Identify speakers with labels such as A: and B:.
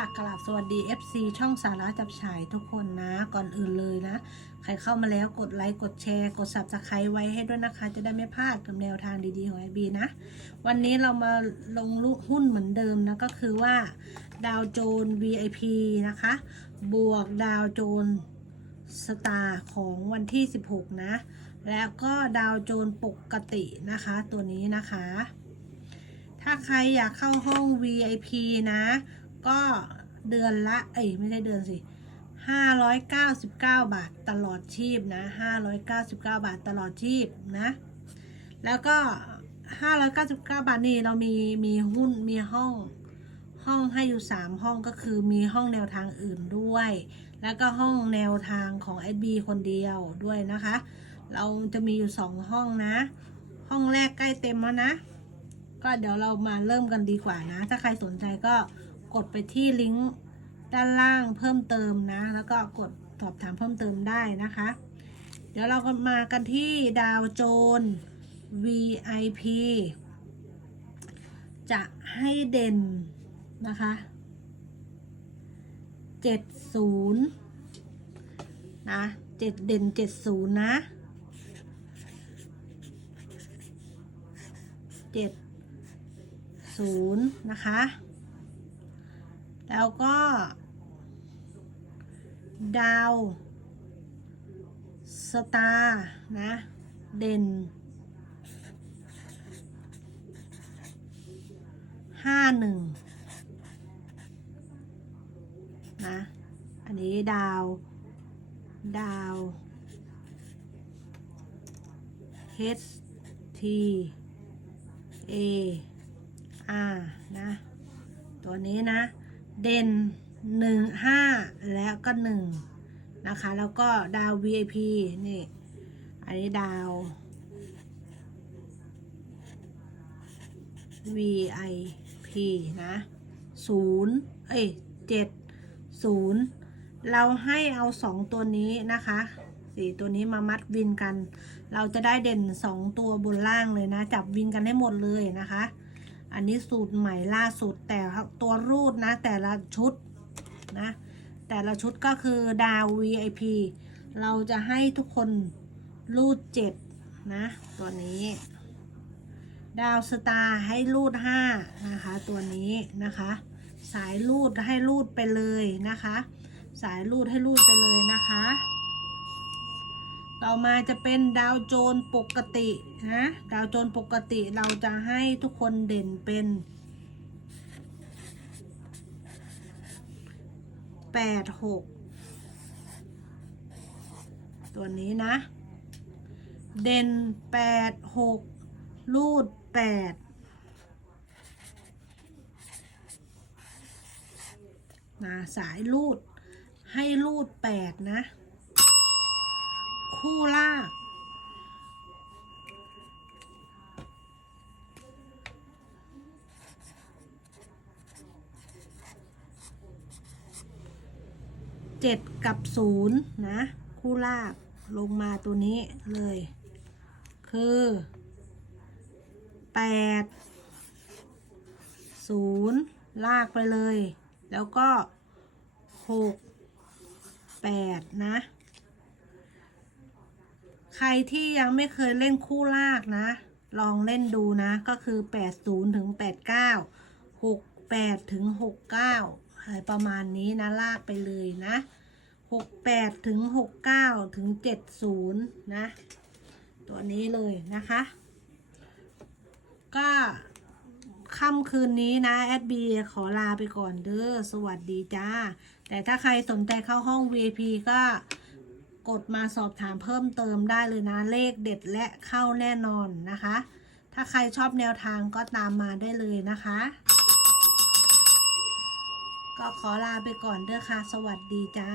A: ค่ะกราบสวัสดี FC ช่องสาระจับฉายทุกคนนะ ก่อนอื่นเลยนะ ใครเข้ามาแล้วกดไลค์กดแชร์ กด subscribe ไว้ให้ด้วยนะคะ จะได้ไม่พลาดกับแนวทางดีๆของไอบีนะ วันนี้เรามาลงหุ้นเหมือนเดิมนะ ก็คือว่าดาวโจน VIP นะคะ บวกดาวโจนสตาร์ของวันที่ 16 นะ แล้วก็ดาวโจนปกตินะคะ ตัวนี้นะคะ ถ้าใครอยากเข้าห้อง VIP นะ ก็เดือนละ เอ้ยไม่ใช่เดือนสิ599 บาทตลอดชีพนะ599 บาทตลอดชีพนะ แล้วก็ 599 บาทนี่เรามีมีหุ้นมีห้องห้องให้อยู่ 3 ห้องก็คือมีห้องแนวทางอื่นด้วย แล้วก็ห้องแนวทางของ SB คนเดียวด้วยนะคะ เราจะมีอยู่ 2 ห้องนะ ห้องแรกใกล้เต็มแล้วนะ ก็เดี๋ยวเรามาเริ่มกันดีกว่านะ ถ้าใครสนใจก็ กดไปที่ลิงก์ด้านล่างเพิ่มเติมนะ แล้วก็กดสอบถามเพิ่มเติมได้นะคะ เดี๋ยวเราก็มากันที่ดาวโจน VIP จะให้เด่นนะคะ70นะเจ็ดเด่น70นะเจ็ดศูนย์นะคะ แล้วก็ ดาว สตาร์นะ เด่นห้าหนึ่งนะ อันนี้ดาว ดาว H T A R นะ ตัวนี้นะ เด่นหนึ่งห้าแล้วก็หนึ่งนะคะ แล้วก็ดาว VIP นี่ อันนี้ดาว VIP นะศูนย์เอ้ยเจ็ดศูนย์เราให้เอาสองตัวนี้นะคะสี่ตัวนี้มามัดวินกัน เราจะได้เด่นสองตัวบนล่างเลยนะ จับวินกันให้หมดเลยนะคะ อันนี้สูตรใหม่ล่าสุดแต่ตัวรูดนะ แต่ละชุดนะ แต่ละชุดก็คือดาว VIP เราจะให้ทุกคนรูดเจ็ดนะ ตัวนี้ ดาวสตาร์ให้รูดห้านะคะ ตัวนี้นะคะ สายรูดให้รูดไปเลยนะคะ สายรูดให้รูดไปเลยนะคะ ต่อมาจะเป็นดาวโจนปกตินะดาวโจนปกติเราจะให้ทุกคนเด่นเป็นแปดหกตัวนี้นะ เด่นแปดหกรูดแปดนะสายรูดให้รูดแปดนะ คู่ลากเจ็ดกับศูนย์นะ คู่ลากลงมาตัวนี้เลย คือแปดศูนย์ลากไปเลย แล้วก็หกแปดนะ ใครที่ยังไม่เคยเล่นคู่ลากนะ ลองเล่นดูนะ ก็คือ 80ถึง89 68ถึง69อะไรประมาณนี้นะลากไปเลยนะ68ถึง69ถึง70 นะ ตัวนี้เลยนะคะ ก็ค่ำคืนนี้นะแอดบีขอลาไปก่อนเด้อสวัสดีจ้า แต่ถ้าใครสนใจเข้าห้อง VIP ก็ กดมาสอบถามเพิ่มเติมได้เลยนะเลขเด็ดและเข้าแน่นอนนะคะ ถ้าใครชอบแนวทางก็ตามมาได้เลยนะคะ ก็ขอลาไปก่อนเด้อค่ะ สวัสดีจ้า